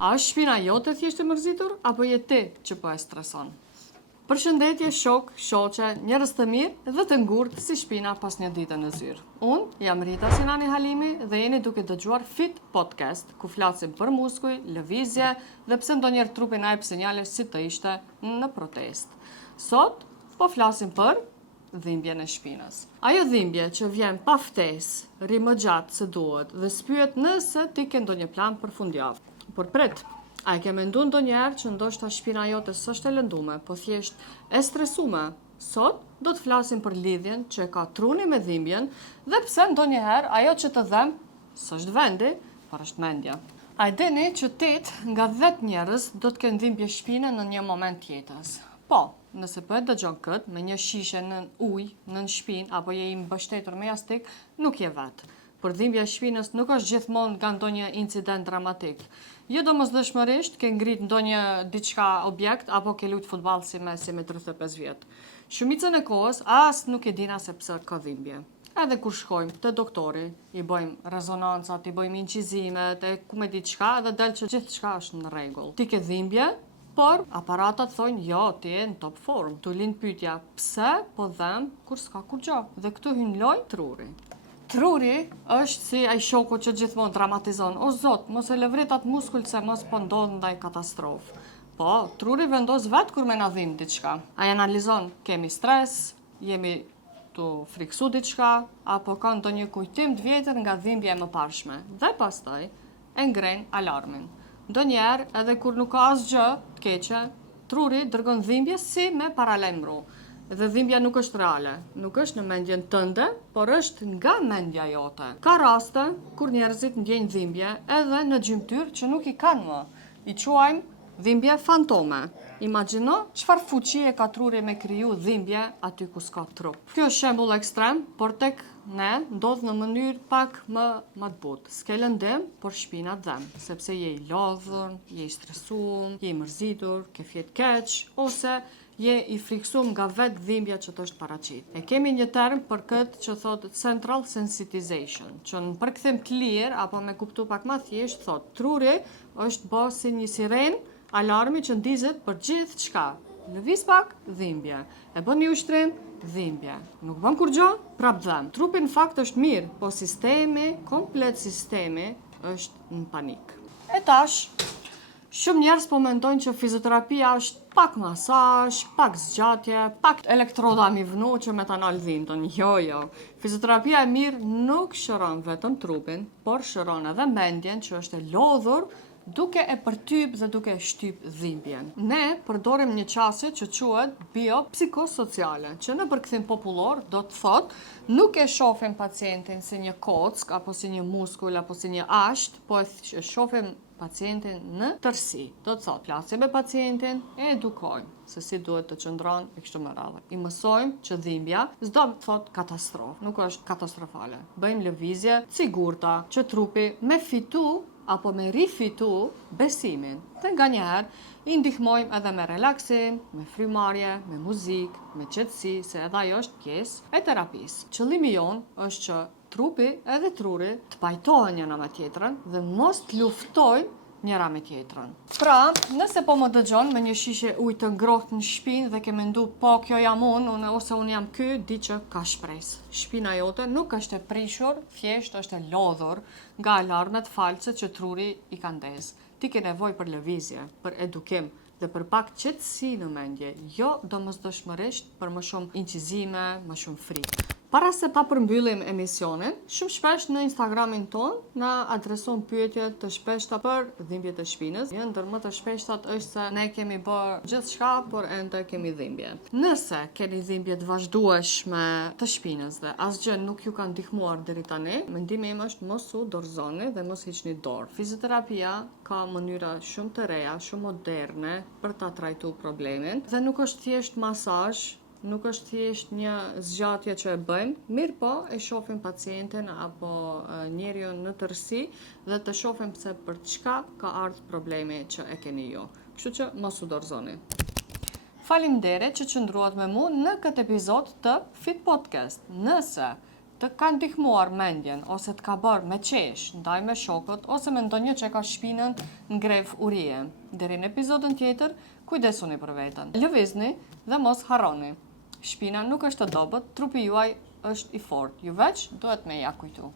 A është shpina jote thjesht e mërzitur, apo je ti që po e streson? Përshëndetje shok, shoqe, njerëz të mirë dhe të ngurtë si shpina pas një dite në zyrë. Unë jam Rita Sinani Halimi dhe jeni duke dëgjuar Fit Podcast, ku flasim për muskuj, lëvizje dhe pse ndonjëherë trupi na jep sinjale si të ishte në protest. Sot po flasim për dhimbjen e shpinës. Ajo dhimbje që vjen pa ftesë, rri më gjatë se duhet dhe spyet nëse ti ke ndonjë plan për fundjavë. Por prit, a e ke menduar ndonjëherë që ndoshta shpina jote s'është e lëndume, po thjesht e stresume? Sot do të flasim për lidhjen që ka truni me dhimbjen dhe pse ndonjëherë ajo që të dhem s'është vendi, por është mendja. A e dini që 8 nga 10 njerëz do të kenë dhimbje shpine në një moment të jetës? Po, nëse po e dëgjon këtë me një shishe në ujë, në shpinë apo je i mbështetur me jastik, nuk je vetë. Por dhimbja e shpinës nuk është gjithmonë nga ndonjë incident dramatik. Jo domosdoshmërisht ke ngrit ndonjë diçka objekt apo ke luajtur futboll si me 35 vjet. Shumicën e kohës as nuk e dina se pse ka dhimbje. Edhe kur shkojmë te doktori, i bëjmë rezonancat, i bëjmë incizimet, e ku me di çka dhe del që gjithçka është në rregull. Ti ke dhimbje, por aparatat thonë jo, ti je në top form. Tu lind pyetja, pse po dhem kur s'ka kur gjë? Dhe këtu hyn loj truri. Truri është si ai shoku që gjithmonë dramatizon. O zot, mos e lëvrit atë muskull se mos po ndodh ndaj katastrofë. Po, truri vendos vetë kur me na dhimbë diçka. Ai analizon, kemi stres, jemi tu friksu diçka, apo ka ndonjë kujtim të vjetër nga dhimbja e mëparshme. Dhe pastaj e ngren alarmin. Ndonjëherë, edhe kur nuk ka asgjë të keqe, truri dërgon dhimbje si me paralajmëru. Dhe dhimbja nuk është reale, nuk është në mendjen tënde, por është nga mendja jote. Ka raste kur njerëzit ndjejnë dhimbje edhe në gjymtyr që nuk i kanë më. I quajmë dhimbje fantome. Imagjino çfarë fuqie ka truri me kriju dhimbje aty ku s'ka trup. Kjo është shembull ekstrem, por tek ne ndodh në mënyrë pak më të butë. S'ke lëndim, por shpina dhem, sepse je i lodhur, je i stresuar, je i mërzitur, ke fjet keq ose je i friksuar nga vetë dhimbja që të është paraqit. E kemi një term për këtë që thotë central sensitization, që në përkthim të lirë apo me kuptu pak më thjesht thotë truri është bërë si një sirenë alarmi që ndizet për gjithë çka. Lëviz pak, dhimbje. E bën një ushtrim, dhimbje. Nuk bën kur gjë, prap dhem. Trupi në fakt është mirë, po komplet sistemi është në panik. E tash, shumë njerëz po mendojnë që fizioterapia është pak masazh, pak zgjatje, pak elektroda mi vënu që me ta nal dhimbjen. Jo. Fizioterapia e mirë nuk shëron vetëm trupin, por shëron edhe mendjen që është e lodhur duke e përtyp dhe duke e shtyp dhimbjen. Ne përdorim një qasje që quhet biopsikosociale, që në përkthim popullor do të thotë nuk e shohim pacientin si një kock apo si një muskull apo si një asht, po e shohim pacientin në tërësi. Do të thotë, flasim me pacientin, e edukojmë se si duhet të qëndron e kështu me radhë. I mësojmë që dhimbja s'do të thotë katastrofë, nuk është katastrofale. Bëjmë lëvizje të sigurta që trupi me fitu apo me rifitu besimin. Dhe nganjëherë i ndihmojmë edhe me relaksim, me frymarrje, me muzikë, me qetësi, se edhe ajo është pjesë e terapisë. Qëllimi jonë është që trupi edhe truri të pajtohen njëra me tjetrën dhe mos të luftojnë njëra me tjetrën. Pra, nëse po më dëgjon me një shishe ujë të ngrohtë në shpinë dhe ke mendu po kjo jam unë ose unë jam ky, di që ka shpresë. Shpina jote nuk është e prishur, thjesht është e lodhur nga alarmet false që truri i ka ndezë. Ti ke nevojë për lëvizje, për edukim dhe për pak qetësi në mendje, jo domosdoshmërisht për më shumë incizime, më shumë frikë. Para se ta përmbyllim emisionin, shumë shpesh në Instagramin ton na adreson pyetje të shpeshta për dhimbjet e shpinës. Një ndër më të shpeshtat është se ne kemi bërë gjithçka, por ende kemi dhimbje. Nëse keni dhimbje të vazhdueshme të shpinës dhe asgjë nuk ju ka ndihmuar deri tani, mendimi im është mos u dorëzoni dhe mos hiqni dorë. Fizioterapia ka mënyra shumë të reja, shumë moderne për ta trajtuar problemin dhe nuk është thjesht masazh. Nuk është thjesht një zgjatje që e bëjmë, mirë po e shohim pacientin apo njeriu në tërësi dhe të shohim se për çka ka ardhur problemi që e keni ju. Kështu që mos u dorëzoni. Faleminderit që qëndruat me mua në këtë epizod të Fit Podcast. Nëse të ka ndihmuar mendjen ose të ka bërë me qesh ndaj me shokët ose me ndonjë që ka shpinën në grev urie. Deri në episodin tjetër, kujdesuni për veten. Lëvizni dhe mos harroni. Shpina nuk është e dobët, trupi juaj është i fortë. Ju veç duhet me ja kujtu.